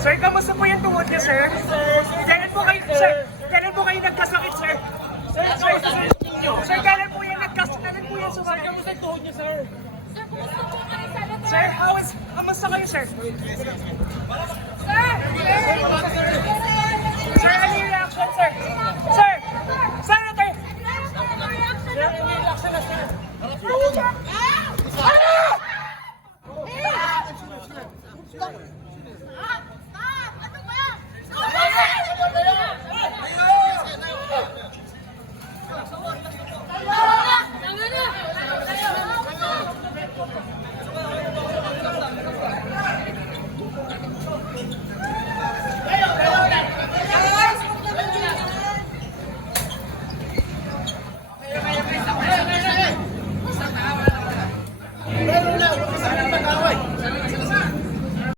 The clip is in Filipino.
Sir, kamusta po yung tuhod niya, sir? Kailan po kayo, sir? Kailan po kayo nagkasakit, sir? Sir, kailan po yan kailan po yan sumakit? Kamusta yung tuhod niya, sir? Sir, kamusta kayo, sir? Sir, ano yung reaction, sir? Sir! Senator! Sir, ano yung reaction na, sir? Ano?